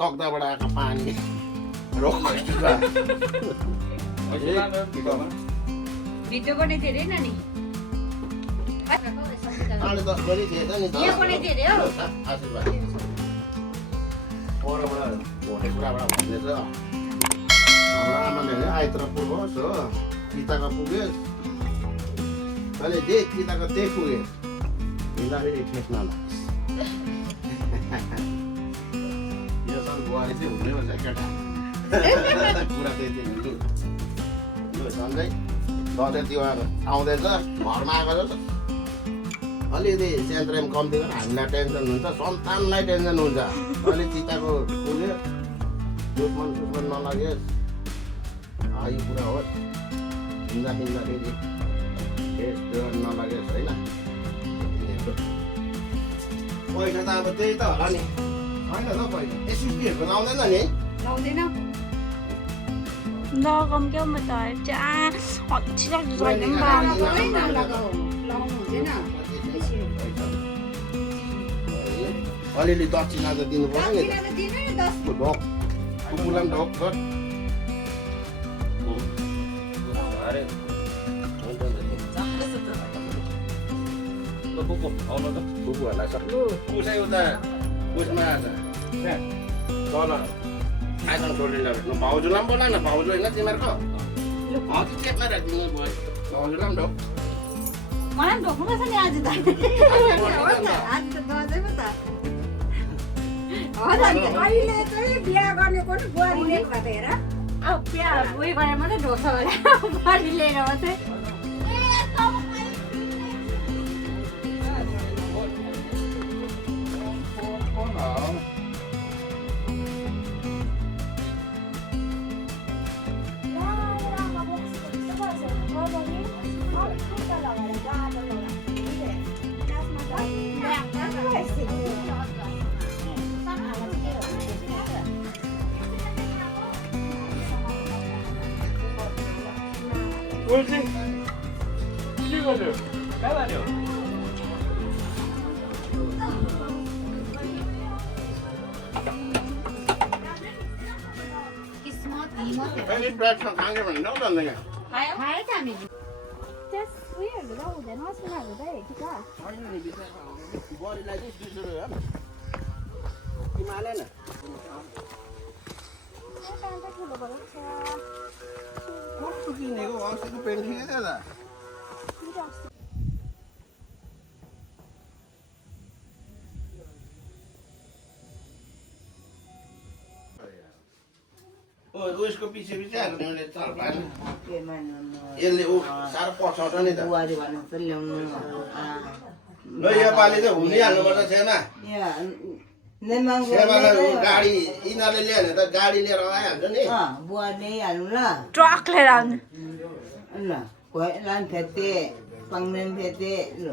तक्दाबाट आएको पानी रोक्नु भिडियो बनाइ धेरै नानी पानी 10 बजी थिएछ नि त यहाँ बनाइ धेरै हो आशीर्वाद परबाट भोटे कुराबाट भन्दैछ हाम्रो आमाले नि आइतरा पुगोस् हो पिताको पुगेस् अहिले जे पिताको त्यही पुगेस् हिँड्दाखेरि ठेस नलाग्छ यो सब बुहारी चाहिँ हुनै पर्छ केटा कुरा त्यति यो सन्चै दसैँ तिहार आउँदैछ घरमा आएको जस्तो अलिकति सेन्ट्रेम कम्ती पनि हामीलाई टेन्सन हुन्छ सन्तानलाई टेन्सन हुन्छ अलि चिताको पुग्यो दुश्मन नलागोस् यो कुरा हो हिँड्दाखेरि यस्तो नलागोस् होइन पैसा त अब त्यही त होला नि होइन त पैसा एसएसपीहरूको लाउँदैन नि लाउँदैन Logom क्या म त अचिराक छैन बा लाउनु हुँदैन अलिअलि दक्षिणा त दिनु पर्यो नि किन दिनु नि 10 ढोक कुकुरलाई पनि ढोक गर कुकुरहरूलाई सक्नु उसै उता उसमा तल आइसँग छोडिदिँदा भेट्नु भाउजूलाई पनि बोला न भाउजू होइन तिमीहरूको चेपमा राखिदिनु भयो भाउजूलाई पनि ढोक मलाई पनि ढोक्नु पर्छ नि आज त आज त दसैँ त अहिले चाहिँ बिहा गर्ने पनि बुहारी लिएको भए त हेर अब बिहा उयो गरेर मात्रै ढोक्छ होला बुहारी लिएर मात्रै Ulti, के गर्यो कहाँ लाग्यो Any breakfast खाने भने न भन्दैन खायो त हामी त्यस उयोहरु त हुँदैन सुनाहरु त ठिक बडीलाई चाहिँ 20 रुपैयाँ हो हिमालय न प्यान्ट त ठुलो परेको छ कस्तो किनेको अस्तिको पेन्ट किनेको त उसको पछि आएको नि उसले चार पानी यसले ऊ साह्रो पछाउँछ नि त ल योपालि चाहिँ हुनिहाल्नुपर्छ छेमा छेमालाई गाडी यिनीहरूले ल्यायो भने त गाडी लिएर आइहाल्छ नि बुवा ल्याइहाल्नु ल ट्रक लिएर आउनु ल लान फेते पङ्गन फेते ल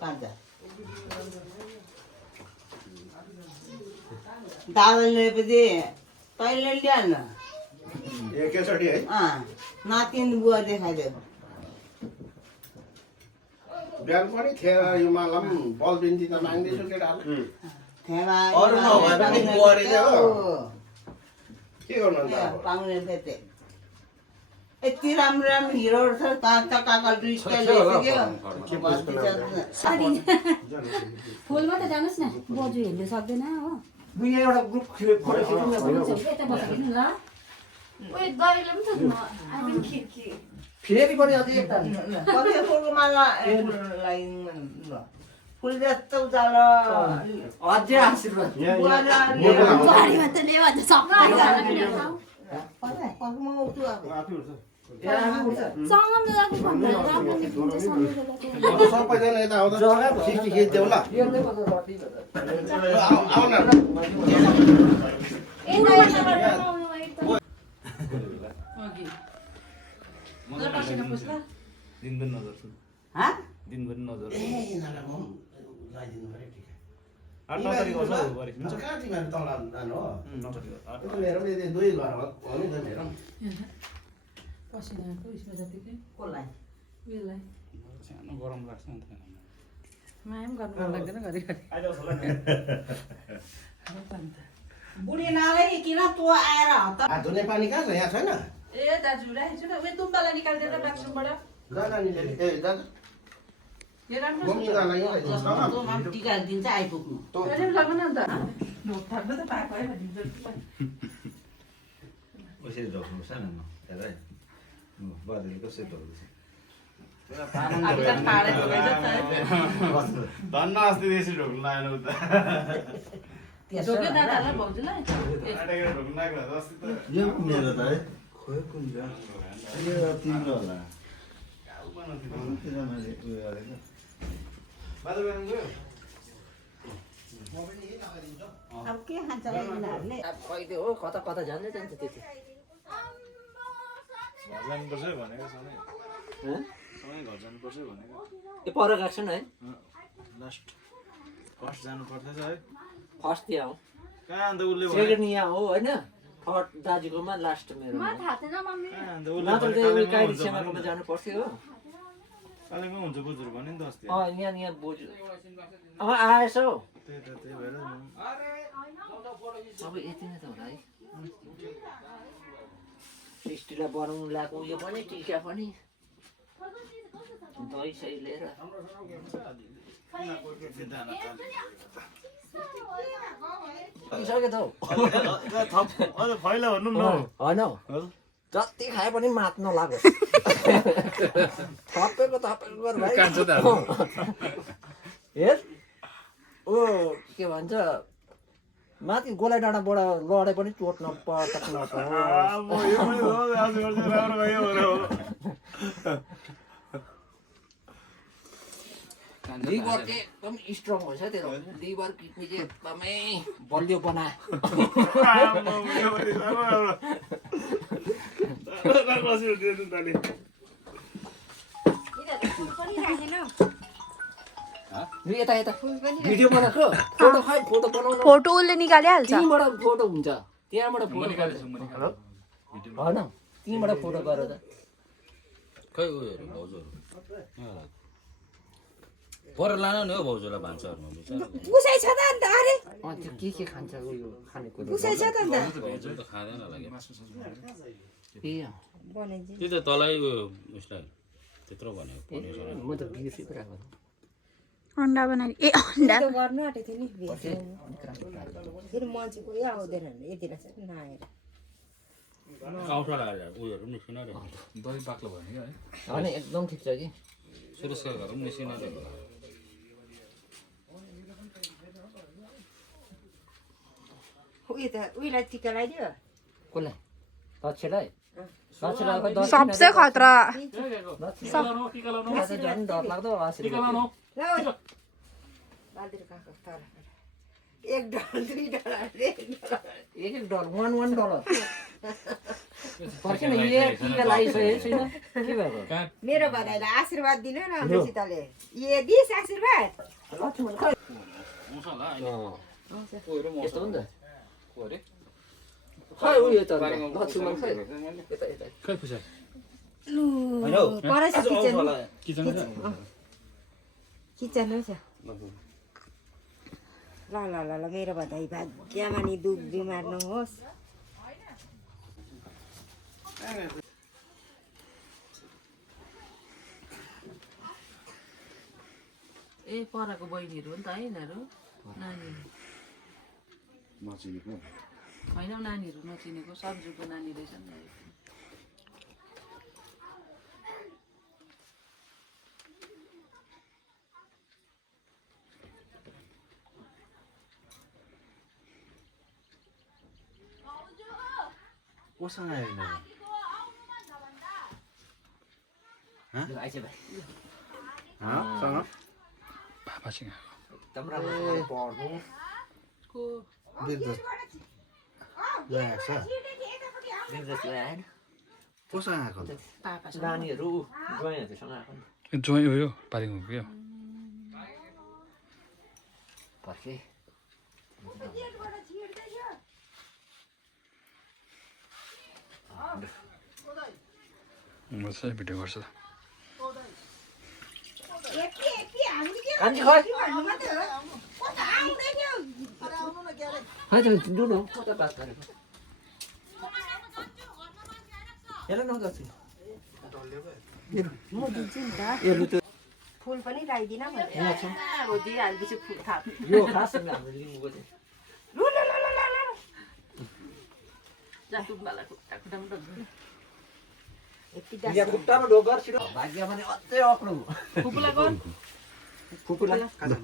कान्छ दाल ल्याएपछि तैँले ल्याउन एकैचोटि है नातिन बुवा देखाइदियो बिहान पनि थिएन यो मलाई पनि बल बिन्ती त माग्दैछु केटाहरू थेमा अरू नभए पनि बुहारी चाहिँ हो के गर्नु अन्त अब? पाउने फेते यति राम्रो राम्रो हिरोहरू छ काका काका दुई स्टाइल फुलमा त जानुहोस् न बोजू हेर्नु सक्दैन हो एउटा ग्रुप फोटो यता बसिदिनु ल ओइ दहीले पनि छ खिर्की फेरि पनि अझै एक कति फुलको माला फुल जस्तो उचालो अझै आशीर्वाद बुहारीमा त ल्यायो भने सक्नु सबैजना यता आउँदा 60 खिच्देऊ ल आऊ न दिनभरि नजर छु दिनभरि नजर ए यिनीहरूलाई म लगाइदिनु पऱ्यो ठिक 8-9 तारिक आउँछ बुहारी हुन्छ कहाँ तिमीहरू तल जानु हो 9 तारिक त्यो मेरो पनि यदि दुई घर हो नि त मेरो पसिनाको उयसमा जतिकै कसलाई उयोलाई सानो गरम लाग्छ नि त माया पनि गर्नु मन लाग्दैन घरिघरि बुढी नालै किन तँ आएर हत हात धुने पानी कहाँ छ यहाँ छैन ए दाजु राखेछु न उयो तुम्बालाई निकालिदिएर बाथरुमबाट जा नानीले ए जा यो राम्रो मम्मीलाई टिका दिन्छ आइपुग्नु अहिले लग्न न त ढोक्थाप्नु त पाएको है भनिन्छ कसरी ढोक्नु सानो हेर है बादले कसरी ढोक्दैछ धन्न अस्ति देशी ढोक्नु लाएन उता ढोक्यो दादालाई भाउजूलाई ढोक्नु लाग्यो अस्ति त यो मेरो त है खोइ कुन यो तिम्रो होला मैले उयो गरेको बाजा बेर्नु गयो अब के खान्छ र यिनीहरूले अब कहिले हो कता कता जान्छ त्यति घर जानुपर्छ भनेको सँगै घर जानुपर्छ भनेको ए पर गएको छैन है लास्ट फर्स्ट जानु पर्दैछ है फर्स्ट यहाँ हो कहाँ अन्त उसले सेकेन्ड यहाँ हो होइन थर्ड दाजुकोमा लास्ट मेरो कहाँ अन्त उसले नत्र चाहिँ उयो काइडी सेमाकोमा जानु पर्थ्यो हो कालेबुङ हुन्छ बुझुर भन्यो नि त अस्ति यहाँ बोजू आएछ हौ त्यही भएर अब यति नै त होला है सृष्टिलाई बनाउनु ल्याएको उयो पनि टिका पनि दही सही लिएर सक्यो त हौ फैला भन्नु न होइन जति खाए पनि मात नलागोस् थपेको गर भाइ हेर ओ के भन्छ माथि गोलाइ डाँडाबाट लडे पनि चोट नपटक्न लिभर चाहिँ एकदम स्ट्रङ हुन्छ तेरो लिभर किडनी चाहिँ एकदमै बलियो बनायो यता यता भिडियो बनाएको फोटो खै फोटो बनाउनु फोटो उसले निकालिहाल्छ त्यहीँबाट फोटो हुन्छ त्यहाँबाट फोटो होइन त्यहीँबाट फोटो गरेर खै उयोहरू भाउजूहरू पर लानु नि हौ भाउजूलाई भान्साहरूमा पुसाइ छ त अन्त अरे त्यो के खान्छ उयो खानेकुरा पुसाइ छ त अन्त भाउजू त खाँदैन होला ए त्यो त तलै उयो उसलाई त्यत्रो भनेको म त बिर्सि पो राखेको अन्डा बनाएर ए अन्डा त्यो गर्नु आँटेको थियो नि फेरि मान्छे कोही आउँदैन यति रहेछ नआएर आउँछ उयोहरू पनि निस्किन रे दही बाक्लो भयो नि है होइन एकदम ठिक छ कि सुरेशका घरहरू पनि निस्किन रे उयो त उयोलाई टिका लगाइदियो कसलाई दक्षलाई सबसे खतरा झन् डर लाग्दो आशीर्वाद ल बाल्तिर काको तर $1 $2 $1 $1 फर्केन यो टिका लगाइसकेको छैन के भएको मेरो भनाइलाई आशीर्वाद दिनु न मुसितले ए दिस आशीर्वाद लक्ष्मण खै यस्तो हो नि त खै उयो त लक्ष्मण खै यता यता खै पुसा परस किचन किचन हो छ ल ल ल ल मेरो बधाई भाग्यमानी दुख बिमार नहोस् ए परको बहिनीहरू हो नि त है यिनीहरू नानीहरू नचिनेको होइन नानीहरू नचिनेको सब्जीको नानी रहेछ नि कोसँग आयो आइछ भाइ पापासँग एकदम राम्रो पढ्नु कोसँग आएको नानीहरू ज्वाइँहरूसँग आएको नि जोइ उयो पारिङ हो क्या फर्के भिडियो गर्छ हामी के कान्छी खै भन्नु मात्रै हो कता आउँदै थियो खै त डु न कता बात गरेको हेर न जति म दिन्छु नि त हेर्नु त फुल पनि लगाइदिन भने यहाँ छ अब दिइहाल्दैछु फुल थाप यो खास हाम्रो लिम्बूको चाहिँ लु ल ल ल ल ल जा टुम्बाला खुट्टा खुट्टामा यति यहाँ खुट्टामा ढोकर छिटो भाग्य भने अझै अक्रो फुपुला गर फुपुला ल ल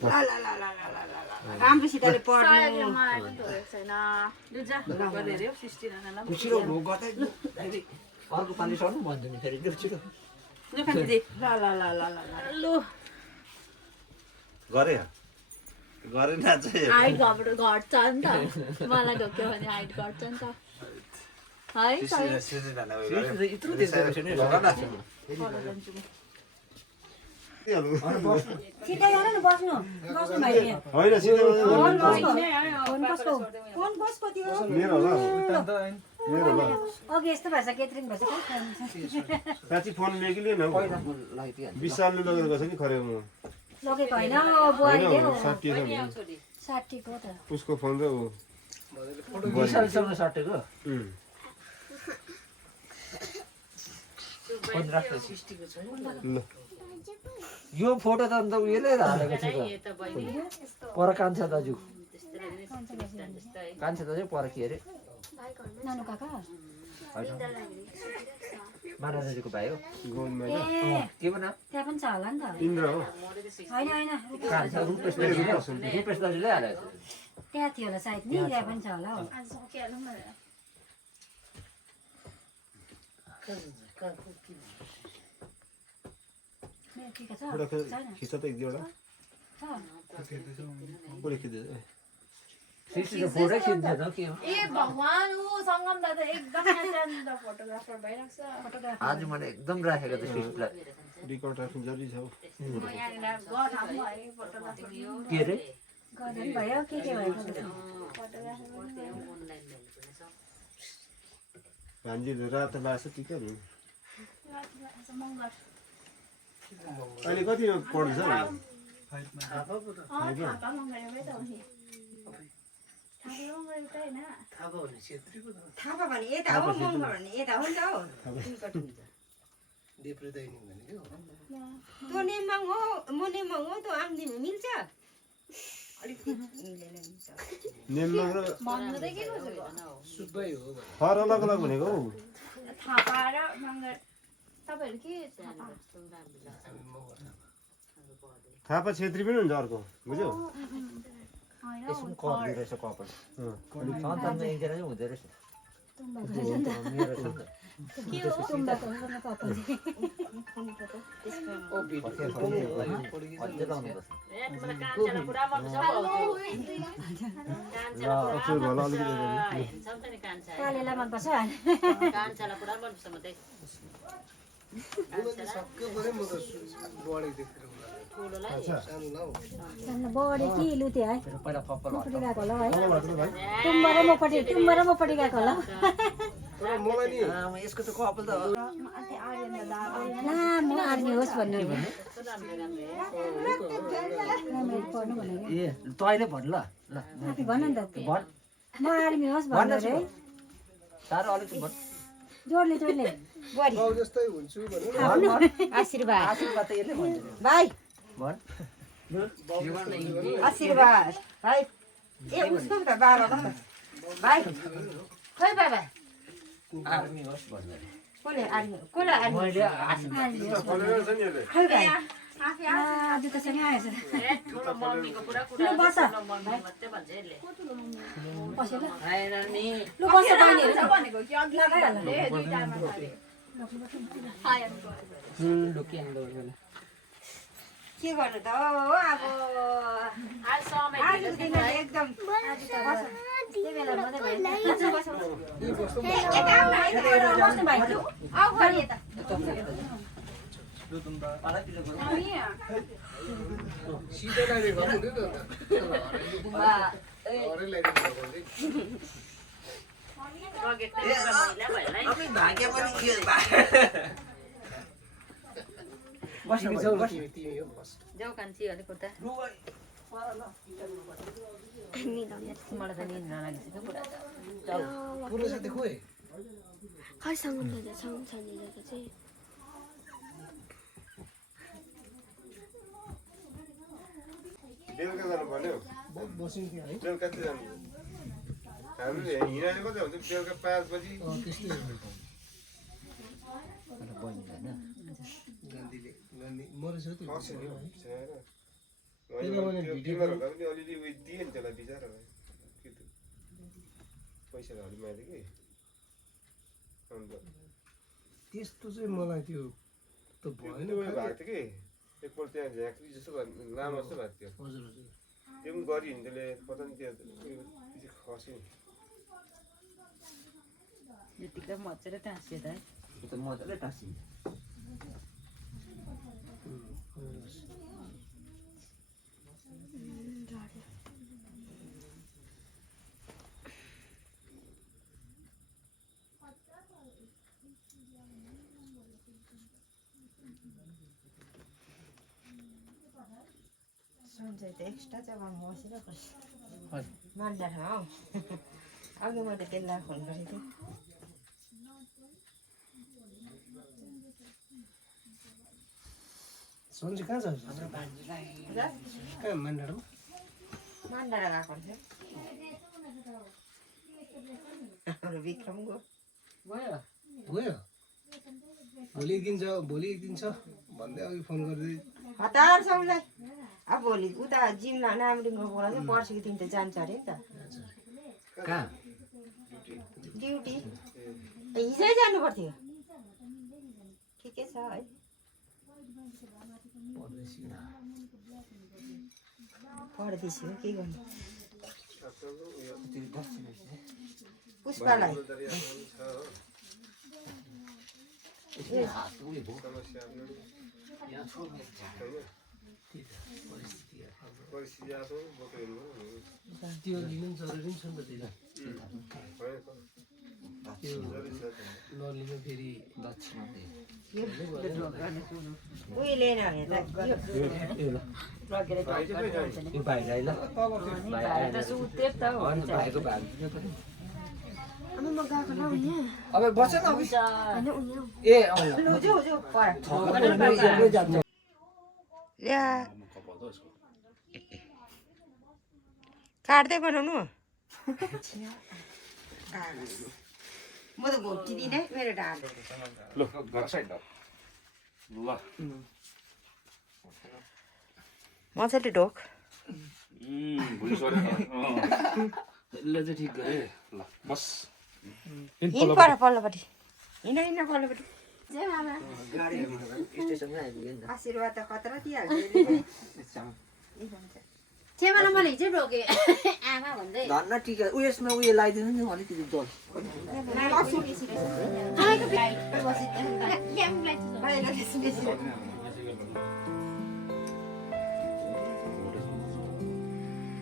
ल ल ल ल राम्रोसितले पढ्नु मलाई पनि धोएको छैन लु जा गरेर हेऱ्यौ 16 आनालाई छिटो ढोक गर्दै अर्को पालि सर्नु भन्छु नि फेरि लु छिटो लु खान दे ल ल ल ल ल लु गरे गरेन चाहिँ हाइट घट्छ नि त मलाई ढोक्यो भने हाइट घट्छ नि त है सही यत्रो देख्दैछ नि झगडा लाग्छ सिधै जानु न बस्नु बस्नु भाइ होइन सिधै फोन कसको फोन कसको थियो मेरो होला मेरो होला अघि यस्तो भएछ केटरिङ भएछ कहाँ साँच्ची फोन ल्याइकिले न विशालले लगेर गएछ नि खरे म लगेको होइन बुहारीले हो 60 को त उसको फोन र ऊ विशालसँग साटेको ल यो फोटो त अन्त उयोले हालेको छ त पर कान्छा दाजु कान्छा दाजु पर के अरे नानु काका माना दाजुको भाइ हो गोलमा ए के भन त्यहाँ पनि छ होला नि त इन्द्र हो होइन होइन कान्छा रुपेश दाजुले हालेको त्यहाँ थियो होला सायद नि त्यहाँ पनि छ होला हौ आज सकिहालौँ न मेरो ठिक छ एउटा छैन खिच्छ त एक दुईवटा छ कसले खिच्दैछ सिक्सटी फोटो खिच्छ त के हो ए भगवान ऊ सङ्गम दादा एकदम न्याचुरल फोटोग्राफर भइरहेको छ फोटोग्राफर आज मैले एकदम राखेको त सिक्सटीलाई रेकर्ड राख्नु जरुरी छ यहाँनिर गठाउँ भयो फोटोग्राफर के अरे गर्दा पनि भयो के भयो भान्जीले रातो लाग्छ ठिकै नि मङ्गर अहिले कति पढ्दैछ थापा मङ्गर एउटै त हो नि थापा मङ्गर एउटै होइन थापा भने यता हो मङ्गर भने यता हो नि त हौ तँ नेमबाङ हो म नेमबाङ हो तँ आम्दीमा मिल्छ नेममा र भन्नु त के खोजेको थर अलग अलग भनेको हौ थापा र मङ्गर तपाईँहरू के थापा छेत्री पनि हुन्छ अर्को बुझ्यौ यसमा कपी रहेछ कपाल सन्तानमा एकजना चाहिँ हुँदो रहेछ मेरो छ त अझै लाउनुपर्छ अक्षर भला अलिकति कालेलाई मनपर्छ बढे कि लुते है पहिला कपाल मपट्टि गएको होला है तुम्बा र मपट्टि गएको होला यसको त कपाल त लामो आर्मी होस् भन्नु पढ्नु भनेको ए तैँले भन् ल ल आफै भन नि त भन् म आर्मी होस् भन्नु रे साह्रो अलिक भन् जोडले बुहारी आशीर्वाद आशीर्वाद त यसले भन्छ भाइ भन् आशीर्वाद भाइ ए उसको त बाबा भाइ खै बाबा आर्मी होस् भन्नु कसले आर्मी मैले आशीर्वाद खै भाइ जुत्तासँग आएछ ठुलो मम्मीको पुरा लु बस मम्मी मात्रै भन्छ यसले बस्यो ल आएर नि लु बस पानीहरू भनेको कि अघि दुईटामा के गर्नु त हो अब आज समय आजको दिनमा एकदम त्यही बेला मात्रै भयो यता आउनु बस्नु भाइ आऊ घरि यता बस्नु तिमी भयो, जाऊ न, बस्नु। तिमी यो बस जाऊ कान्छी अलिक उता लुगा- मलाई त निन्द्रा लागिसक्यो पुरा पुरो साथी खोइ खै समुद्र जाँदा चाहिँ बेलुका जानु पर्ने हो बसिन्थ्यो है बेलुका चाहिँ जानु हाम्रो हिँडाले कति हुन्छ बेलुका 5 बजी त्यस्तै हो बहिनी होइन गान्धीले गान्धी मरेछ त्यो खस्यो नि है। त्यही भएर त्यो बिमारहरूलाई पनि अलिअलि उयो दिए नि त्यसलाई बिचरालाई के त्यो पैसाहरू अलि माग्यो कि अन्त त्यस्तो चाहिँ मलाई त्यो त त्यो भएन उयो खालि। भएको थियो कि एकपल्ट त्यहाँ झाँक्री जस्तो लामो जस्तो भएको थियो हजुर हजुर त्यो पनि गऱ्यो नि त्यसले पता नि त्यो उयो पछि खस्यो नि यतिकै मजाले टाँसियो त है त्यो त मजाले टाँसिन्छ सन्चै त एक्स्ट्रा चाहिँ म बसिरहेको मान्दा हौ अघि मैले त्यसलाई फोन गरेको थिएँ सन्चै कहाँ जान्छ हजुर कहाँ मान्डामा मान्डाँडा गएको थियो हाम्रो विक्रम गयो गयो गयो भोलि एक दिन छ भोलि एक दिन छ भन्दै अघि फोन गर्दै हतार छ उसलाई अब भोलि उता जिममा नामलिङको बोला चाहिँ पर्सिको दिन त जान्छ अरे नि त कहाँ ड्युटी हिजै जानु पर्थ्यो ठिकै छ है पढ्दैछु के गर्नु पुष्पालाई परिस्थिति आएको बोकेर हिँड्नु त्यो लिनु पनि जरुरी पनि छ नि त त्यो नलिनु फेरि उयो लिएन भने त यो भाइलाई ल भाइ त सुते त हो अनि भाइको भाग दिनु पर्यो अब म गएको न यहाँ अब बस न अब होइन उयो ए आउला लु जो जो पर ल्या काट्दै बनाउनु म त घोटिदिनँ मेरो ढाड ल घर साइड ल मजाले ढोक भुइँ सरे यसले चाहिँ ठिक गरे ल बस हिँड पर पल्लोपट्टि हिँड हिँड पल्लोपट्टि जय मामा स्टेसनमै आइपुग्यो नि आशीर्वाद त खतरा दिइहाल्छ छेमालाई मैले हिजो ढोकेँ आमा भन्दै धन्न टिका उयसमा उयो लगाइदिनु नि अलिकति जल आएको लाइट बसी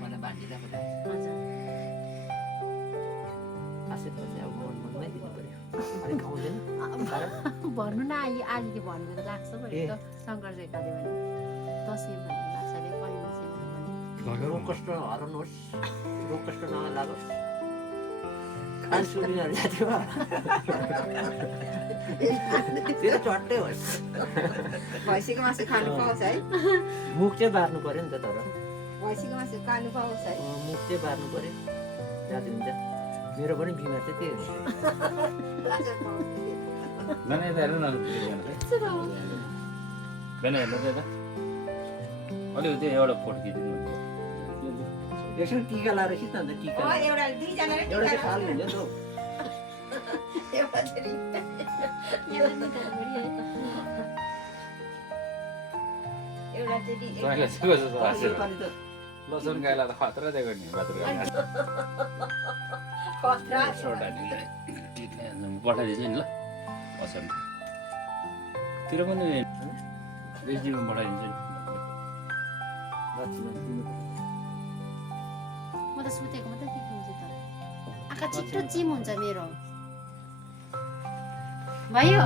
मलाई भान्डिरहेको आशीर्वाद चाहिँ अब मनमै दिनु पर्यो अलिक आउँदैन भन्नु न आलिले भन्नु त लाग्छ भने त शङ्कर रेखाले भने दसैँ भन्नु लाग्छ अरे पहिलो चाहिँ रोग कष्ट हराउनुहोस् रोग कष्ट नलागोस् खान सुनिहरू जाति भयो त्यो चट्टै होस् भैँसीको मासु खानु पाउँछ है मुख चाहिँ बार्नु पर्यो नि त तर भैँसीको मासु खानु पाउँछ है मुख चाहिँ बार्नु पर्यो जाति हुन्छ मेरो पनि बिमार चाहिँ त्यही हुन्छ बिहान यता हेर्नु न बिहान हेर्नु त यता अलिकति एउटा फोटो खिचिदिनु एकछिन टिका लाएर खिच्न अन्त टिका एउटा दुईजनाले एउटा चाहिँ खाली हुन्छ नि त हौ। एउटा चाहिँ तपाईँलाई चाहिँ कस्तो छ हाँसेर योपालि त लसुन गाईलाई त खतरा दिएको नि पठाइदिन्छु नि ल असल तिर पनि एचडिएममा पठाइदिन्छु नि दक्षिणा दिनु पर्यो। म त सुतेको मात्रै देखिन्छु त आँखा छिट्टो चिम हुन्छ मेरो भयो